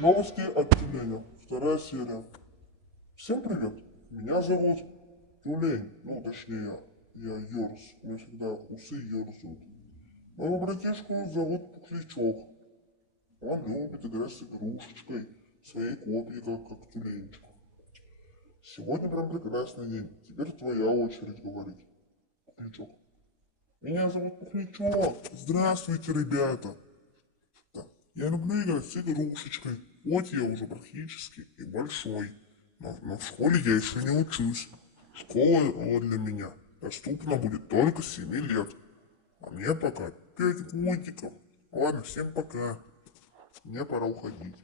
Новости от Тюленя. Вторая серия. Всем привет. Меня зовут Тюлень. Ну, точнее, я Ёрс. У меня всегда усы ёрзают. Моего братишку зовут Пухлячок. Он любит играть с игрушечкой, своей копией, как тюленечек. Сегодня прям прекрасный день. Теперь твоя очередь говорить. Пухлячок. Меня зовут Пухлячок. Здравствуйте, ребята. Да. Я люблю играть с игрушечкой. Вот я уже практически и большой. Но в школе я еще не учусь. Школа для меня доступна будет только с 7 лет. А мне пока 5 годиков. Ладно, всем пока. Мне пора уходить.